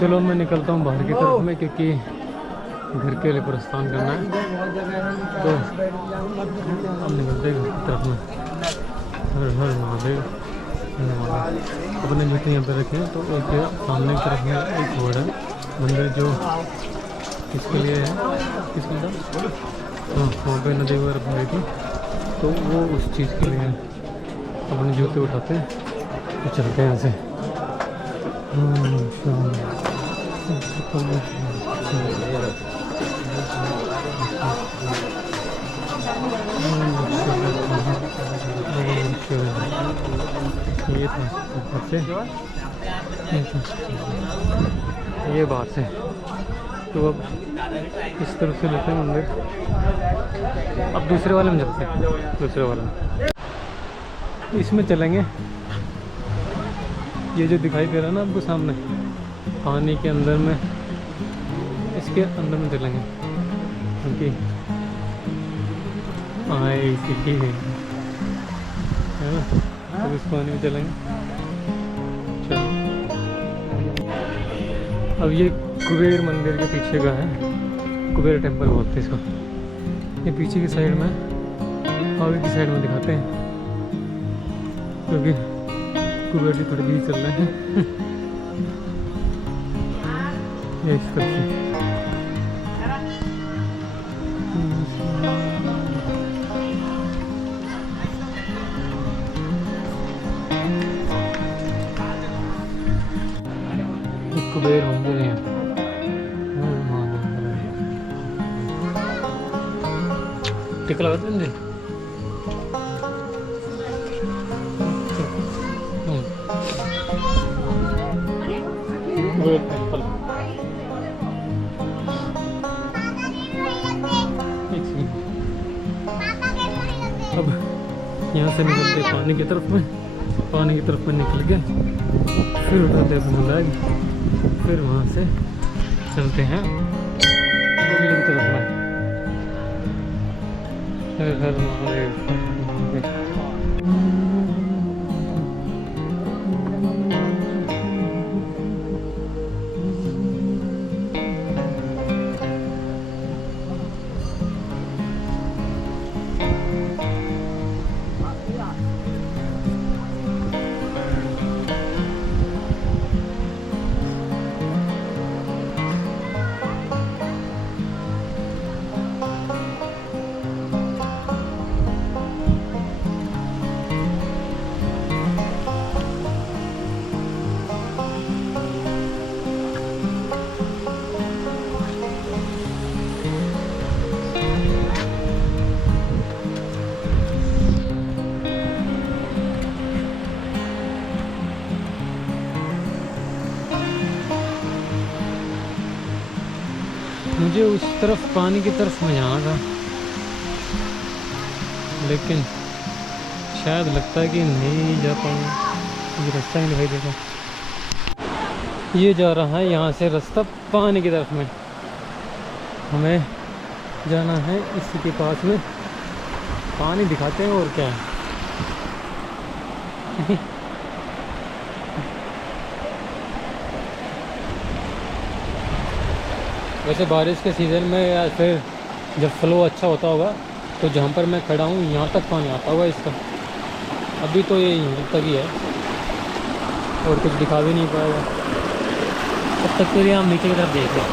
चलो मैं निकलता हूँ बाहर की तरफ में, क्योंकि घर के लिए प्रस्थान करना है। तो हम निकलते हैं घर की तरफ में। हर हर महादेव। अपने जूते यहाँ पे रखे हैं। तो एक सामने की तरफ में एक और है मंदिर, जो किसके लिए है, किसके लिए, हाँ वहाँ पे नदी वगैरह बह थी, तो वो उस चीज़ के लिए अपने जूते उठाते हैं तो चलते हैं यहाँ से। ये ये बाहर से, तो अब इस तरफ से लेते हैं मंदिर। अब दूसरे वाले में चलते हैं, दूसरे वाले में इसमें चलेंगे। ये जो दिखाई दे रहा है ना आपको सामने, पानी के अंदर में, इसके अंदर में चलेंगे, क्योंकि इसी है ना। तो इस पानी में चलेंगे। चलो, अब ये कुबेर मंदिर के पीछे का है, कुबेर टेम्पल बोलते हैं इसको। ये पीछे की साइड में, आगे की साइड में दिखाते हैं, क्योंकि कुबेर जी थोड़ी भी चल रहे हैं। ये इस तरह से कुबेर मंदिर है। टिक लगा देंगे। टेम्पल अब यहाँ से निकलते पानी की तरफ में, पानी की तरफ में निकल के फिर उठाते अपना बैग, फिर वहाँ से चलते हैं मंदिर की तरफ में। हर हर महादेव। मुझे उस तरफ पानी की तरफ में जाना था, लेकिन शायद लगता है कि नहीं जा पाऊंगा। ये रास्ता नहीं दिखाई देता। ये जा रहा है यहाँ से रास्ता पानी की तरफ में, हमें जाना है इसी के पास में। पानी दिखाते हैं और क्या है। वैसे बारिश के सीज़न में या फिर जब फ्लो अच्छा होता होगा, तो जहाँ पर मैं खड़ा हूँ यहाँ तक पानी आता होगा इसका। अभी तो ये यहीं तक ही है और कुछ दिखा भी नहीं पाएगा। तब तक के लिए हम नीचे की तरफ देख लें।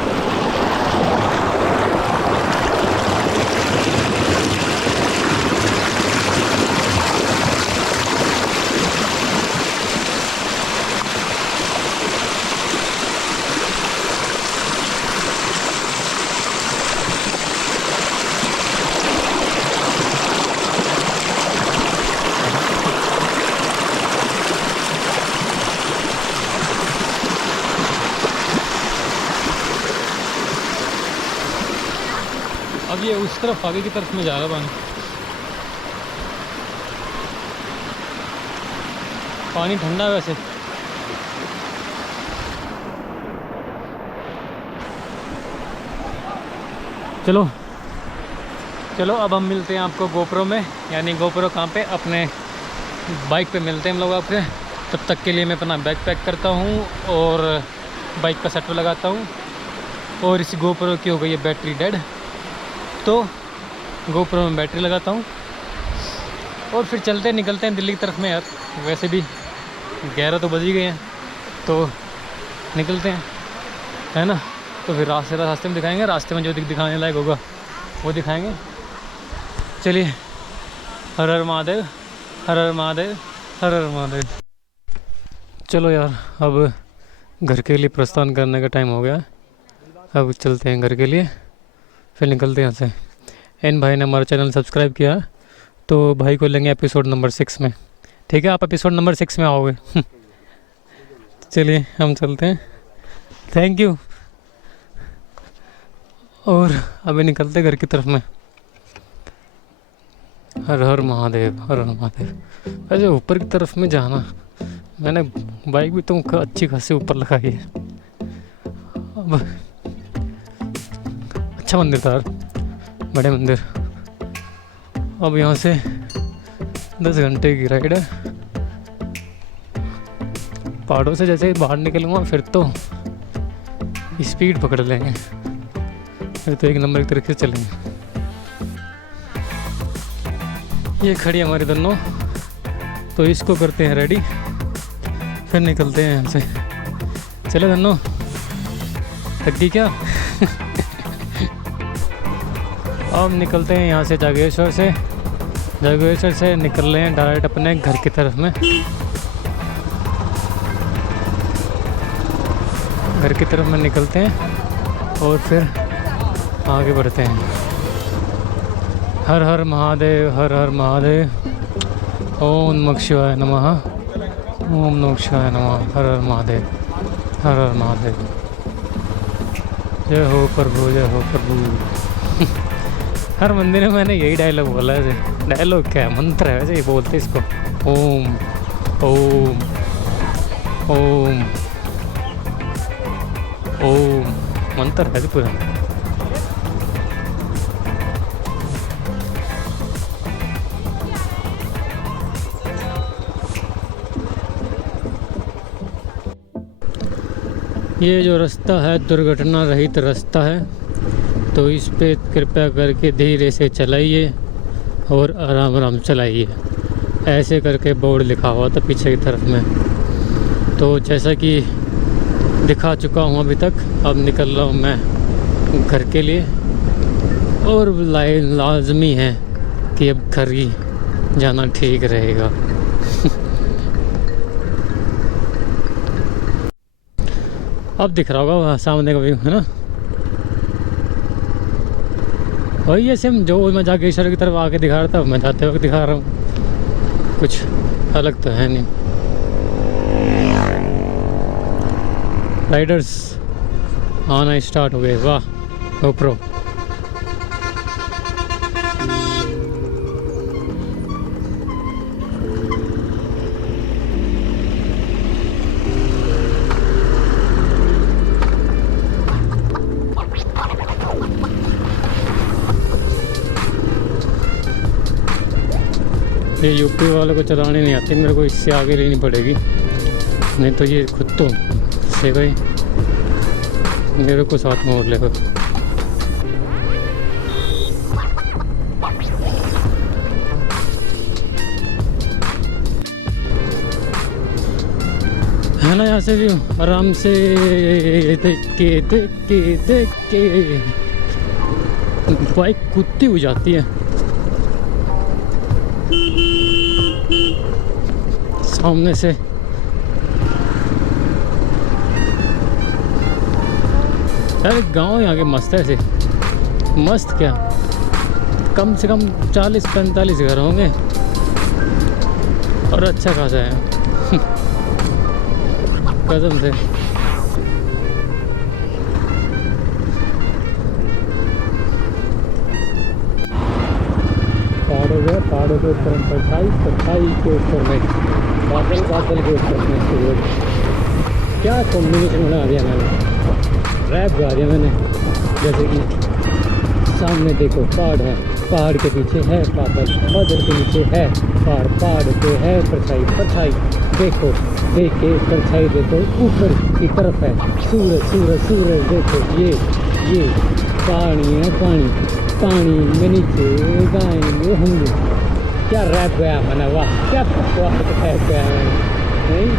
अब ये उस तरफ आगे की तरफ में जा रहा पानी। पानी ठंडा है वैसे। चलो चलो अब हम मिलते हैं आपको गोप्रो में, यानी गोप्रो कहाँ पे, अपने बाइक पे मिलते हैं हम लोग आपसे। तब तक के लिए मैं अपना बैग पैक करता हूँ और बाइक का सेटअप लगाता हूँ। और इस गोप्रो की हो गई है बैटरी डेड, तो गोप्रो में बैटरी लगाता हूँ और फिर निकलते हैं दिल्ली की तरफ में यार। वैसे भी 11 तो बज ही गए हैं, तो निकलते हैं, है ना। तो फिर रास्ते में दिखाएंगे, रास्ते में जो दिखाने लायक होगा वो दिखाएंगे। चलिए, हर हर महादेव, हर हर महादेव, हर हर महादेव। चलो यार, अब घर के लिए प्रस्थान करने का टाइम हो गया। अब चलते हैं घर के लिए, फिर निकलते हैं यहाँ से। इन भाई ने हमारा चैनल सब्सक्राइब किया, तो भाई को लेंगे एपिसोड नंबर 6 में। ठीक है, आप एपिसोड नंबर 6 में आओगे। चलिए हम चलते हैं, थैंक यू। और अभी निकलते घर की तरफ में। हर हर महादेव, हर हर महादेव। अरे ऊपर की तरफ में जाना, मैंने बाइक भी तो अच्छी खासी ऊपर लगाई है। अब अच्छा मंदिर था, बड़े मंदिर। अब यहाँ से 10 घंटे की राइड है। पहाड़ों से जैसे ही बाहर निकलूँगा फिर तो स्पीड पकड़ लेंगे, फिर तो एक नंबर की तरीके से चलेंगे। ये खड़ी हमारी दोनों, तो इसको करते हैं रेडी, फिर निकलते हैं यहाँ से। चले दोनों, थक गई क्या? अब निकलते हैं यहाँ से जागेश्वर से। जागेश्वर से निकल रहे हैं डायरेक्ट अपने घर की तरफ में। घर की तरफ में निकलते हैं और फिर आगे बढ़ते हैं। हर हर महादेव, हर हर महादेव। ओम नमः शिवाय नमः, ओम नमः शिवाय नमः। हर हर महादेव, हर हर महादेव। जय हो प्रभु, जय हो प्रभु। हर मंदिर में मैंने यही डायलॉग बोला है। डायलॉग क्या है, मंत्र है वैसे, ये बोलते इसको। ओम ओम ओम ओम, मंत्र है पूरा। ये जो रास्ता है दुर्घटना रहित रास्ता है, तो इस पे कृपया करके धीरे से चलाइए और आराम आराम चलाइए। ऐसे करके बोर्ड लिखा हुआ था पीछे की तरफ में, तो जैसा कि दिखा चुका हूँ अभी तक। अब निकल रहा हूँ मैं घर के लिए, और लाजमी है कि अब घर ही जाना ठीक रहेगा। अब दिख रहा होगा सामने का व्यू, है ना। वही ऐसे जो मैं जागेश्वर की तरफ आके दिखा रहा था, मैं जाते वक्त दिखा रहा हूँ, कुछ अलग तो है नहीं। राइडर्स आना स्टार्ट हो गए, वाह गोप्रो। ये यूपी वालों को चलाने नहीं आती, मेरे को इससे आगे लेनी पड़ेगी, नहीं तो ये खुद तो से गई, मेरे को साथ में और लेकर। है ना, यहाँ से भी आराम से देख के बाइक कूदती हुई जाती है। सामने से अरे गांव यहाँ के मस्त है ऐसे, मस्त क्या, कम से कम 40-45 घर होंगे और अच्छा खासा है। कसम से। पहाड़ों के ऊपर परछाई के ऊपर में बादल के ऊपर में सूरज, क्या कॉम्बिनेशन बना दिया मैंने, रैप गा दिया मैंने। जैसे कि सामने देखो पहाड़ है, पहाड़ के पीछे है बादल, बादल के नीचे है पहाड़, पहाड़ पे है परछाई, परछाई देखो देखिए परछाई देखो ऊपर की तरफ है, सूरज सूरज सूरज देखो, ये पानी है, पानी पानी में नीचे गाएंगे हम लोग। क्या रैप गया मैंने, वाह क्या बकवास रैप गया मैंने, नहीं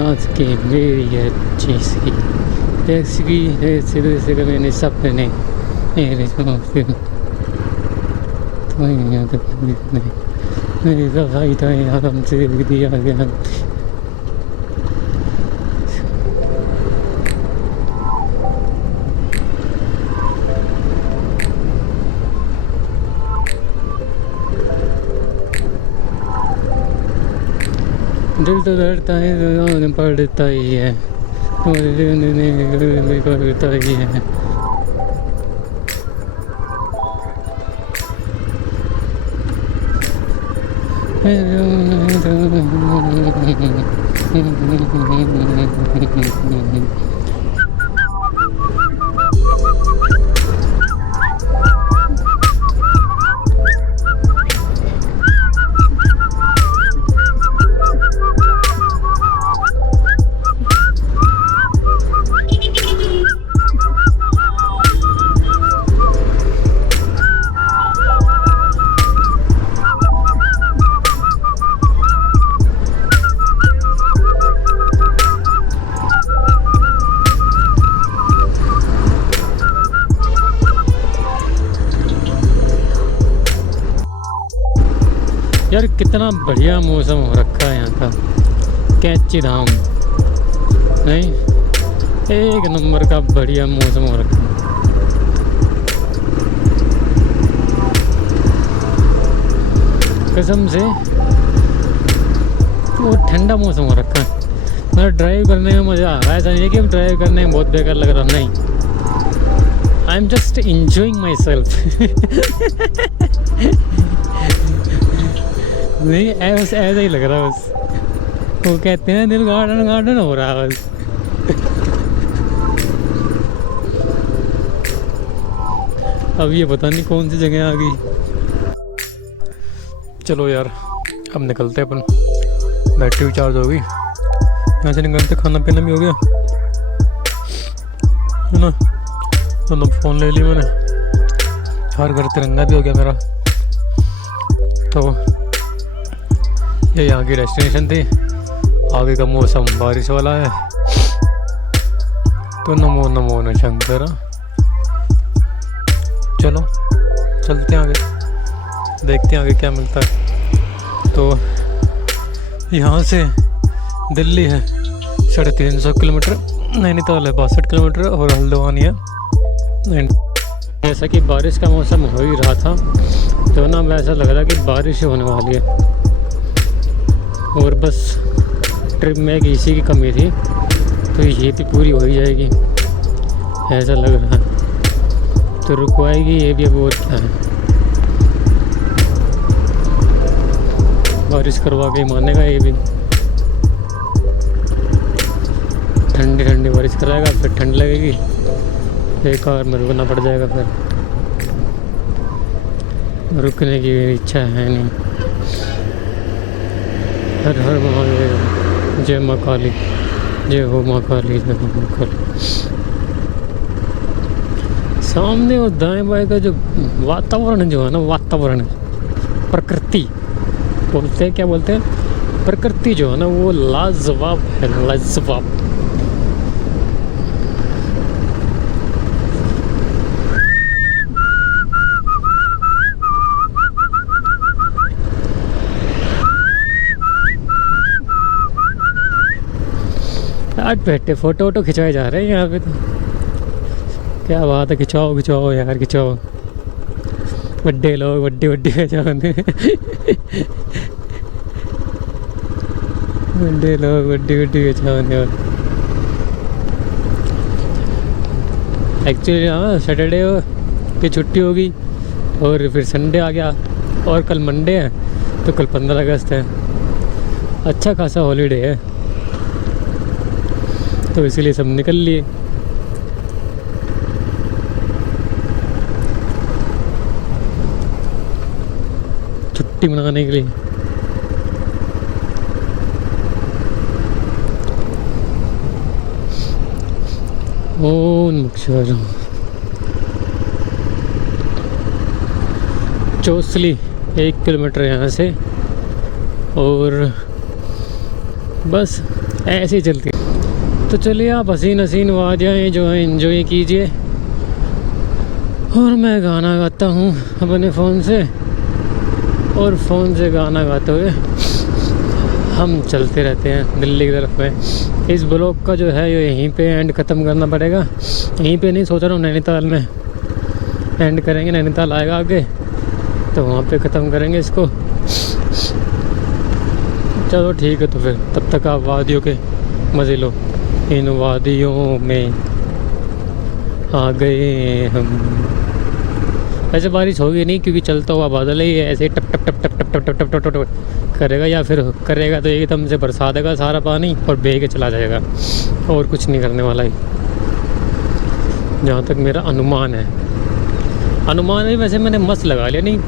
आज के मेरी है अच्छी सी टैक्सी है सीधे से मैंने सपने मेरे मेरी सफाई तो आराम से दिया गया। दिल तो डरता है तो पड़ता ही है, करता ही है। यार कितना बढ़िया मौसम हो रखा है यहाँ का, कैची धाम नहीं, एक नंबर का बढ़िया मौसम हो रखा है। कसम से वो ठंडा मौसम हो रखा है, मतलब ड्राइव करने में मज़ा आ रहा है। ऐसा नहीं है कि ड्राइव करने में बहुत बेकार लग रहा, नहीं, I am just enjoying my self. नहीं ऐसा ही लग रहा है बस, वो कहते हैं दिल गार्डन गार्डन हो रहा है बस। अब ये पता नहीं कौन सी जगह आ गई। चलो यार अब निकलते हैं अपन, बैटरी भी चार्ज हो गई, यहाँ से निकलते, खाना पीना भी हो गया है ना, दोनों फ़ोन ले ली मैंने, हर घर तिरंगा भी हो गया मेरा। तो ये यहाँ की डेस्टिनेशन थी, आगे का मौसम बारिश वाला है, तो नमो नमो न शंकर। चलो चलते हैं आगे, देखते हैं आगे क्या मिलता है। तो यहाँ से दिल्ली है 350 किलोमीटर, नैनीताल है 62 किलोमीटर और हल्द्वानी है। जैसा कि बारिश का मौसम हो ही रहा था तो ना वैसा लग रहा कि बारिश होने वाली है, और बस ट्रिप में एक इसी की कमी थी, तो ये भी पूरी हो ही जाएगी ऐसा लग रहा है। तो रुकवाएगी ये भी, अब और क्या है, बारिश करवा के ही मानेगा ये भी। ठंडी ठंडी बारिश कराएगा, फिर ठंड लगेगी, बेकार में रुकना पड़ जाएगा, फिर रुकने की इच्छा है नहीं। हर हर महादेव, जय माँ काली, जय हो माँ काली, जय हो माँ काली। सामने और दाएं बाएं का जो वातावरण जो है ना, वातावरण प्रकृति बोलते हैं, क्या बोलते हैं, प्रकृति जो है ना वो लाजवाब है, लाजवाब। आज बैठे फोटो वोटो खिंचवाए जा रहे हैं यहाँ पे, तो क्या बात है, खिंचाओ खिंचाओ यार खिंचाओ, बड्डे लोग बड्डे बड्डे खिंचाने, बड्डे लोग बड्डे बड्डे खिंचाने। एक्चुअली हाँ सैटरडे की छुट्टी होगी और फिर संडे आ गया, और कल मंडे है, तो कल 15 अगस्त है, अच्छा खासा हॉलीडे है। तो इसीलिए सब निकल लिए। छुट्टी मनाने के लिए। चौसली 1 किलोमीटर यहाँ से, और बस ऐसे ही चलती। तो चलिए आप हसीन हसीन वादियाँ जो है एंजॉय कीजिए, और मैं गाना गाता हूँ अपने फ़ोन से, और फ़ोन से गाना गाते हुए हम चलते रहते हैं दिल्ली की तरफ में। इस ब्लॉग का जो है ये यहीं पे एंड ख़त्म करना पड़ेगा। यहीं पे नहीं, सोच रहा हूँ नैनीताल में एंड करेंगे। नैनीताल आएगा आगे तो वहाँ पे ख़त्म करेंगे इसको। चलो ठीक है, तो फिर तब तक आप वादियों के मज़े लो। इन वादियों में आ गए हम। ऐसे बारिश होगी नहीं क्योंकि चलता हुआ बादल है, ये ऐसे टप टप टप टप टप टप टप टप टप करेगा, या फिर करेगा तो एकदम से बरसा देगा सारा पानी और बह के चला जाएगा, और कुछ नहीं करने वाला है, जहाँ तक मेरा अनुमान है। अनुमान भी वैसे मैंने मस्त लगा लिया, नहीं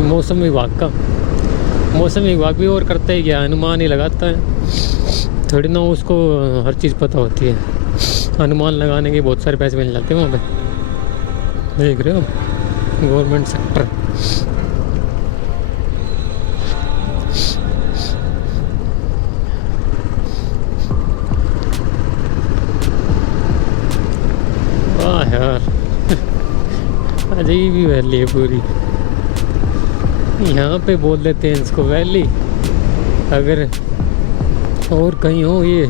मौसम विभाग का। मौसम विभाग भी और करता है क्या, अनुमान ही लगाता है, थोड़ी ना उसको हर चीज़ पता होती है। अनुमान लगाने के बहुत सारे पैसे मिल जाते हैं वहाँ पे, देख रहे हो आप, गवर्नमेंट सेक्टर। वाह यार अजीब ही वैली है पूरी। यहाँ पे बोल देते हैं इसको वैली, अगर और कहीं हो ये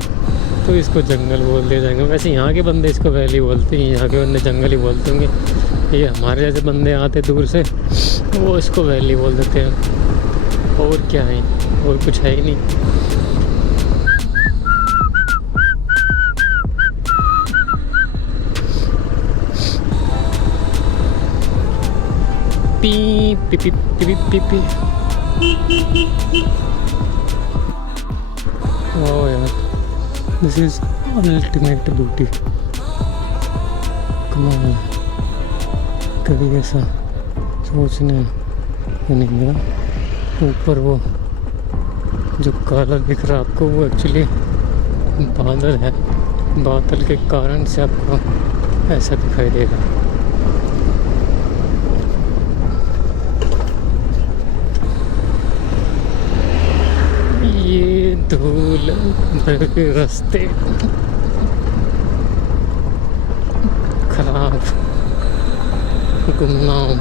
तो इसको जंगल बोल दिया जाएगा। वैसे यहाँ के बंदे इसको वैली बोलते हैं, यहाँ के बंदे जंगल ही बोलते होंगे। ये हमारे जैसे बंदे आते दूर से वो इसको वैली बोल देते हैं, और क्या है, और कुछ है ही नहीं। P P P P P P. Oh यार, दिस इज अल्टीमेट ब्यूटी। कमाल, कभी ऐसा सोचने नहीं मिला। ऊपर वो जो काला दिख रहा आपको वो एक्चुअली बादल है, बादल के कारण से आपको ऐसा दिखाई देगा। ये धूल भरे रास्ते, खराब गुमनाम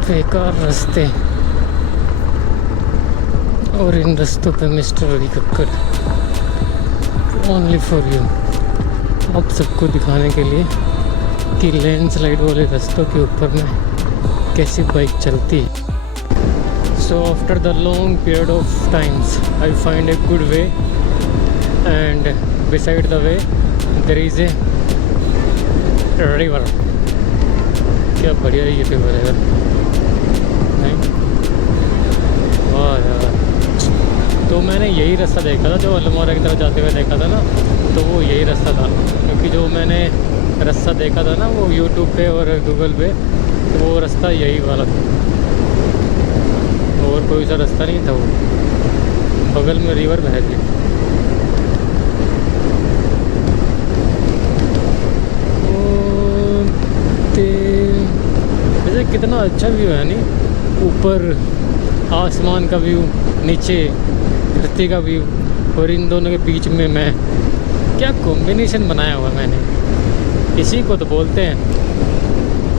बेकार रास्ते, और इन रास्तों पे mister Ravi Kakkar only for you, आप सबको दिखाने के लिए कि लैंडस्लाइड वाले रास्तों के ऊपर में कैसी बाइक चलती है। So after the long period of times, I find a good way, and beside the way there is a river. क्या बढ़िया ये रिवर है नहीं? वाह यार। तो मैंने यही रास्ता देखा था, जो अल्मोड़ा की तरफ जाते हुए देखा था ना, तो वो यही रास्ता था। क्योंकि जो मैंने रास्ता देखा था ना वो यूट्यूब पे और गूगल पे, तो वो रास्ता यही वाला था, और कोई सा रास्ता नहीं था। वो बगल में रिवर बह रही। वैसे कितना अच्छा व्यू है नहीं, ऊपर आसमान का व्यू, नीचे धरती का व्यू, और इन दोनों के बीच में मैं, क्या कॉम्बिनेशन बनाया हुआ मैंने। इसी को तो बोलते हैं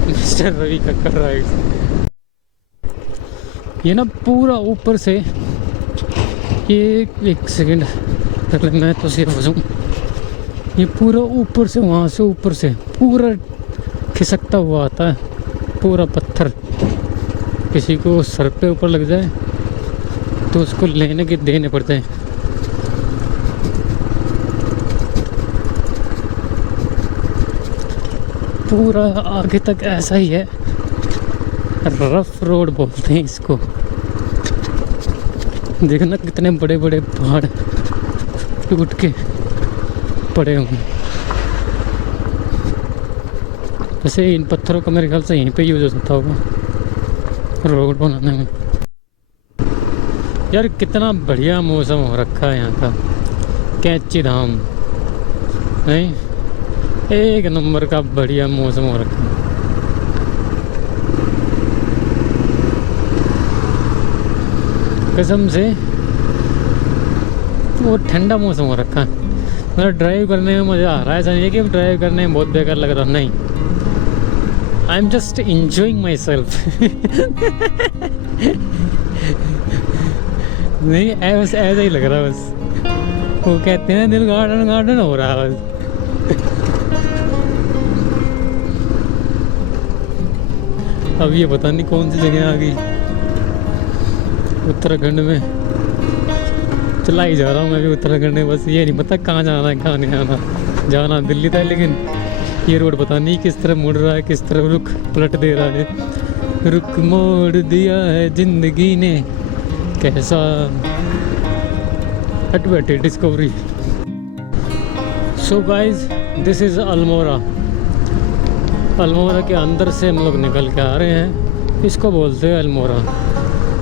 मिस्टर रवि कक्कड़ राइड्स। ये ना पूरा ऊपर से, ये एक सेकंड पहले मैं तो सिर्फ हूँ, ये पूरा ऊपर से, वहाँ से ऊपर से पूरा खिसकता हुआ आता है, पूरा पत्थर। किसी को सर पे ऊपर लग जाए तो उसको लेने के देने पड़ते हैं। पूरा आगे तक ऐसा ही है, रफ रोड बोलते हैं इसको। देखना कितने बड़े बड़े पहाड़ टूट के पड़े होंगे। वैसे इन पत्थरों का मेरे ख्याल से यहीं पे यूज़ हो सकता होगा रोड बनाने में। यार कितना बढ़िया मौसम हो रखा है यहाँ का, कैंची धाम नहीं, एक नंबर का बढ़िया मौसम हो रखा है। कसम से वो ठंडा मौसम हो रखा है, मतलब ड्राइव करने में मज़ा आ रहा है। ऐसा नहीं है कि ड्राइव करने में बहुत बेकार लग रहा, नहीं, I am just enjoying my self. नहीं ऐसा ही लग रहा है बस, वो कहते हैं दिल गार्डन गार्डन हो रहा है बस। अब ये पता नहीं कौन सी जगह आ गई उत्तराखंड में, चला ही जा रहा हूँ मैं भी उत्तराखंड में, बस ये नहीं पता कहाँ जाना है कहाँ नहीं जाना। जाना दिल्ली था, लेकिन ये रोड पता नहीं किस तरह मुड़ रहा है, किस तरह रुख पलट दे रहा है। रुख मोड़ दिया है जिंदगी ने कैसा, adventure discovery. So guys this is Almora. Almora के अंदर से हम लोग निकल के आ रहे हैं, इसको बोलते हैं अल्मोड़ा।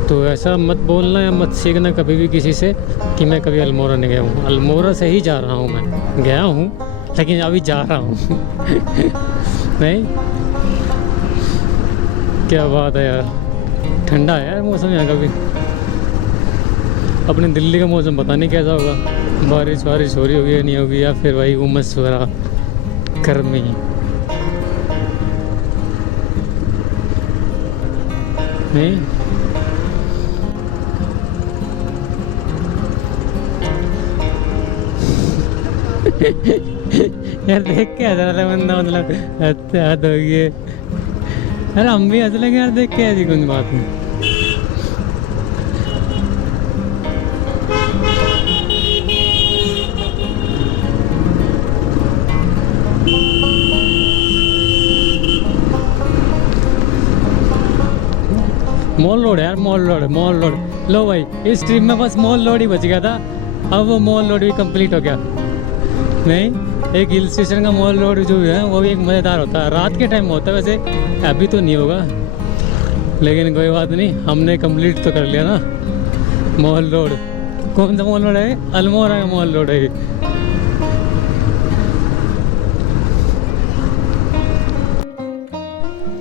तो ऐसा मत बोलना या मत सीखना कभी भी किसी से कि मैं कभी अल्मोड़ा नहीं गया हूँ। अल्मोड़ा से ही जा रहा हूँ, मैं गया हूँ लेकिन अभी जा रहा हूँ। नहीं, क्या बात है यार, ठंडा है यार मौसम यहाँ का भी। अपने दिल्ली का मौसम पता नहीं कैसा होगा, बारिश वारिश हो रही होगी या नहीं होगी, या फिर भाई उमस वगैरह गर्मी। नहीं यार देख के हंस रहा बंदा, मतलब हद हो गई। अरे हम भी हंस लेंगे यार देख के, ऐसी कोई बात नहीं। मॉल रोड है यार, मॉल रोड, मॉल रोड। लो भाई, इस ट्रिप में बस मॉल रोड ही बच गया था, अब वो मॉल रोड भी कंप्लीट हो गया। नहीं, एक हिल स्टेशन का मॉल रोड जो है वो भी एक मज़ेदार होता है, रात के टाइम होता है, वैसे अभी तो नहीं होगा, लेकिन कोई बात नहीं, हमने कंप्लीट तो कर लिया ना मॉल रोड। कौन सा मॉल रोड है? अल्मोड़ा का मॉल रोड है।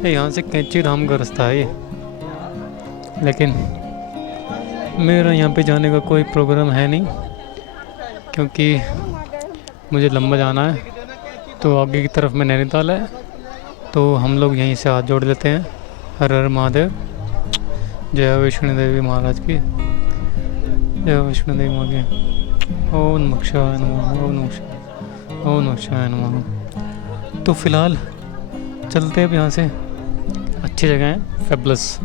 यहाँ से कैंची धाम का रास्ता है ये, लेकिन मेरा यहाँ पे जाने का कोई प्रोग्राम है नहीं, क्योंकि मुझे लंबा जाना है। तो आगे की तरफ में नैनीताल है, तो हम लोग यहीं से हाथ जोड़ लेते हैं। हर हर महादेव, जय वैष्णो देवी महाराज की, जय वैष्णो देवी माँ की। ओम नमः शिवाय नमः, ओम नमः शिवाय, ओम नमः शिवाय नमः। तो फिलहाल चलते हैं अब यहाँ से, अच्छी जगह है, फेबलस।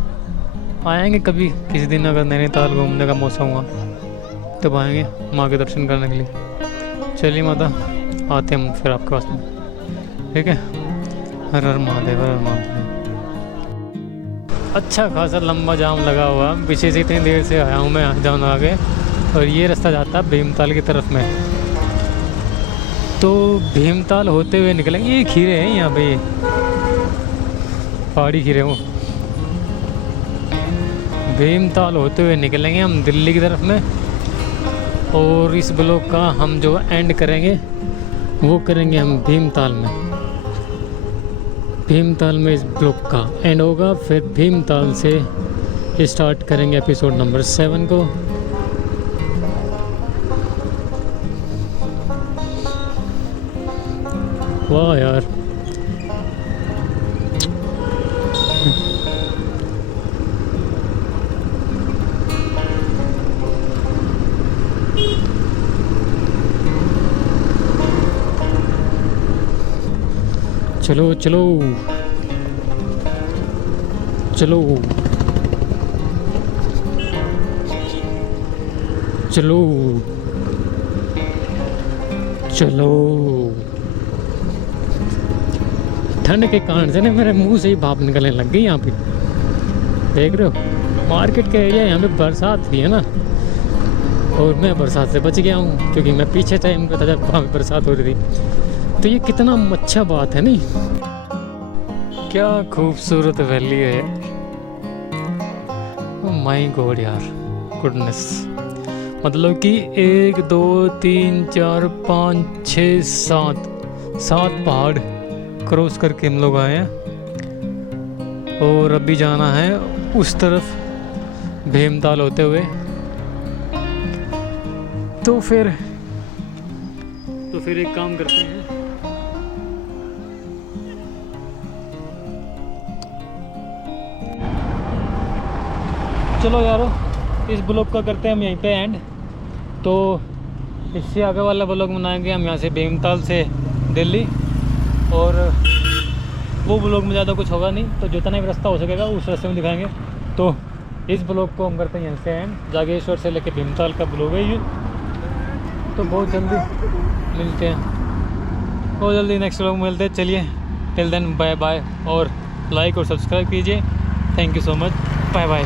आएंगे कभी किसी दिन अगर नैनीताल घूमने का मौसम हुआ तब आएंगे माँ के दर्शन करने के लिए। चलिए माता, आते हम फिर आपके पास में, ठीक है। हर हर महादेव, हर हर महादेव। अच्छा खासा लंबा जाम लगा हुआ, पीछे से इतनी देर से आया हूँ मैं जाऊँ आगे, और ये रास्ता जाता है भीमताल की तरफ में। तो भीमताल होते हुए निकलेंगे। ये खीरे हैं यहाँ पे, पहाड़ी खीरे वो। भीमताल होते हुए निकलेंगे हम दिल्ली की तरफ में, और इस ब्लॉक का हम जो एंड करेंगे वो करेंगे हम भीमताल में। भीमताल में इस ब्लॉक का एंड होगा, फिर भीमताल से स्टार्ट करेंगे एपिसोड नंबर 7 को। वाह यार, चलो चलो चलो चलो चलो। ठंड के कारण से ना मेरे मुंह से ही भाप निकलने लग गई। यहाँ पे देख रहे हो, मार्केट का एरिया, यहाँ पे बरसात भी है ना, और मैं बरसात से बच गया हूँ क्योंकि मैं पीछे टाइम पे था जब वहाँ पे बरसात हो रही थी। तो ये कितना अच्छा बात है नहीं, क्या खूबसूरत वैली है। ओह माय गॉड यार, गुडनेस। मतलब कि 1 2 3 4 5 6 7 पहाड़ क्रॉस करके हम लोग आए हैं और अभी जाना है उस तरफ भीमताल होते हुए। तो फिर एक काम करते हैं, चलो यारो इस ब्लॉग का करते हैं हम यहीं पे एंड। तो इससे आगे वाला ब्लॉग बनाएंगे हम यहाँ से भीमताल से दिल्ली, और वो ब्लॉग में ज़्यादा कुछ होगा नहीं, तो जितना भी रास्ता हो सकेगा उस रास्ते में दिखाएंगे। तो इस ब्लॉग को हम करते हैं यहाँ से एंड। जागेश्वर से लेके भीमताल का ब्लॉग है ये। तो बहुत जल्दी मिलते हैं, बहुत जल्दी नेक्स्ट ब्लॉग में मिलते हैं। चलिए टिल देन बाय बाय, और लाइक और सब्सक्राइब कीजिए। Thank you so much, bye bye.